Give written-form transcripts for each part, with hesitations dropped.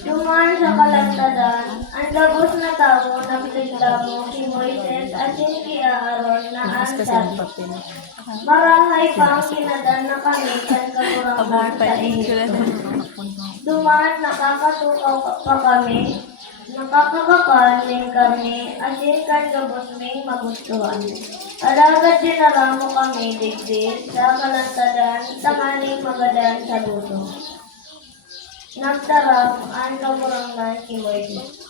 Dumaan sa kalantadan, ang labos na tao na pinaglamo si Moises at si Aaron na ansabi. Marahay pang kinadan na kami kan kagurangan sa inyo. Dumaan nakakatukaw pa kami, nakakakakanin kami, asin kan labos may magustuhan. Alagad dinaramo kami digdig sa kalantadan, tanganing magadan sa luto. Nagtarap ang kagurangan si Moises.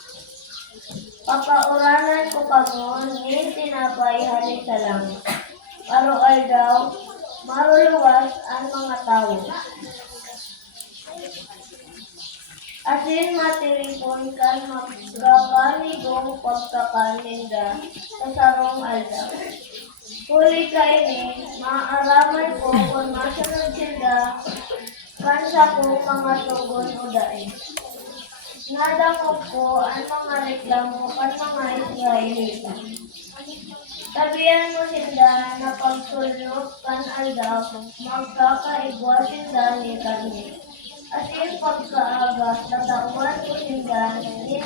Papauranan ko kamo ni tinapay halik sa langit. Aroal daw, maruluwas ang mga tao. Asin matiripon kan magkakaligong pagkakaninda sa sarong aldaw. Huli kainin, maaraman ko kung masunod sila kan sa kong mga tugon o daig. Nadangog ko ang mga reklamo kan mga Israelita. Sabihan mo sila na pagsulok kan aldaw, magkakaigwa sila ni kami. At yung pagkaagas, tatawan ko sila ni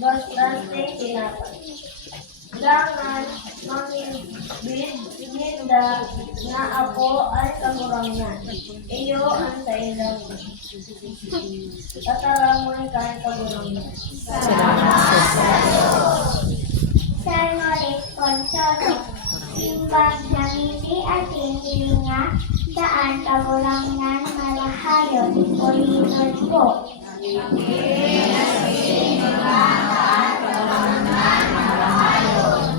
bastante tinapay. Langan, mangibid ninda na ako ay kagurangan. Iyo ang sa ilang. Tataramon ka ang kagurangan. Sanorit konsolo, simbag namiti at hinilinga, daan kagurangan malahayon, ulitin ko.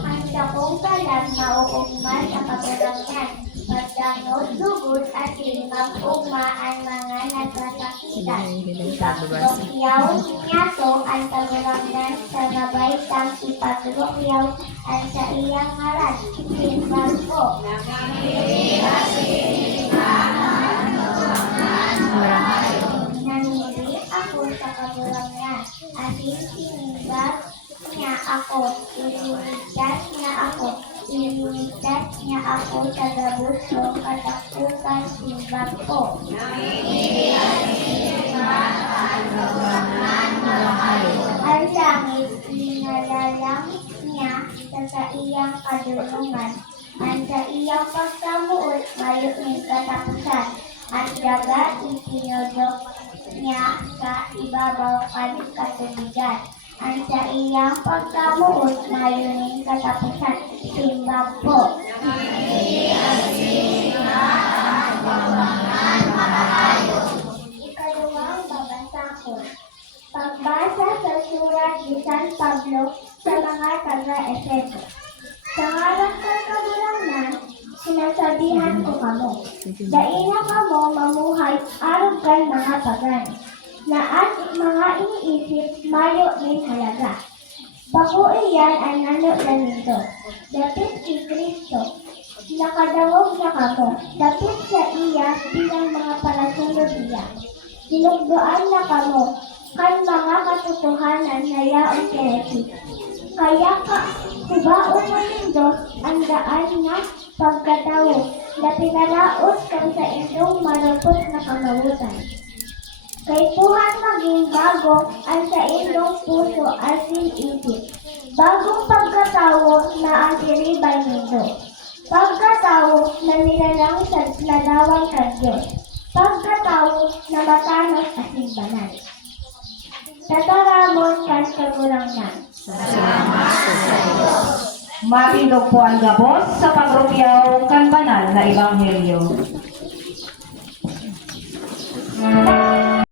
Ang sakong kalat mauugman sa kagurangan, pagdanod, lugod at limbang ugma ang mga nagsasakitan. Ipagdokyaw niyato ang kagurangan sa gabay sang ipagdokyaw ang sa iyang ngaran. Limbang ko. Nanili ako sa kagurangan, asin sinimbag niya ako, ililigtas niya ako, ililigtas niya ako sa gabuso, katakutan simbag ko. Ang langit, linalalang niya sa iyang kadulungan, ang sa iyang pagkamuot, mayo ng katapusan, at daga itinodok niya sa ibabaw kan katubigan. Ang sa iyang pagkamuot, mayo ng katapusan, simbag po. Ikalawang babasa ko. Pagbasa sa surat ni San Pablo sa mga taga-Efeso. Sa ngalan ng kagurangan, sinasabihan ko kamo, daina kamo mamuhay aron kan mga pagan, na at mga iniisip mayo min halaga. Bako iyan ang nano na nito, dapit si Kristo, nakadawog na kamo, dapit sa iya bilang mga palasunod iya. Sinugdoan na kamo, kan mga katotohanan na yaon kinesi. Kaya ka, kubaon mo nindo ang daan nga pagkatao, na pinalaot kan sa inyong marupot na kamawutan. Kay Tuhan maging bago ang sa inyong puso asin isip. Bagong pagkatawo na ang tiribay nindo. Pagkatawo na nilalang sa nadawang ka Diyos. Pagkatawo na matanos asin banal. Tataramon kan kagurangan. Matindog po ang gabos sa pagrupyaw kan banal na ebanghelyo.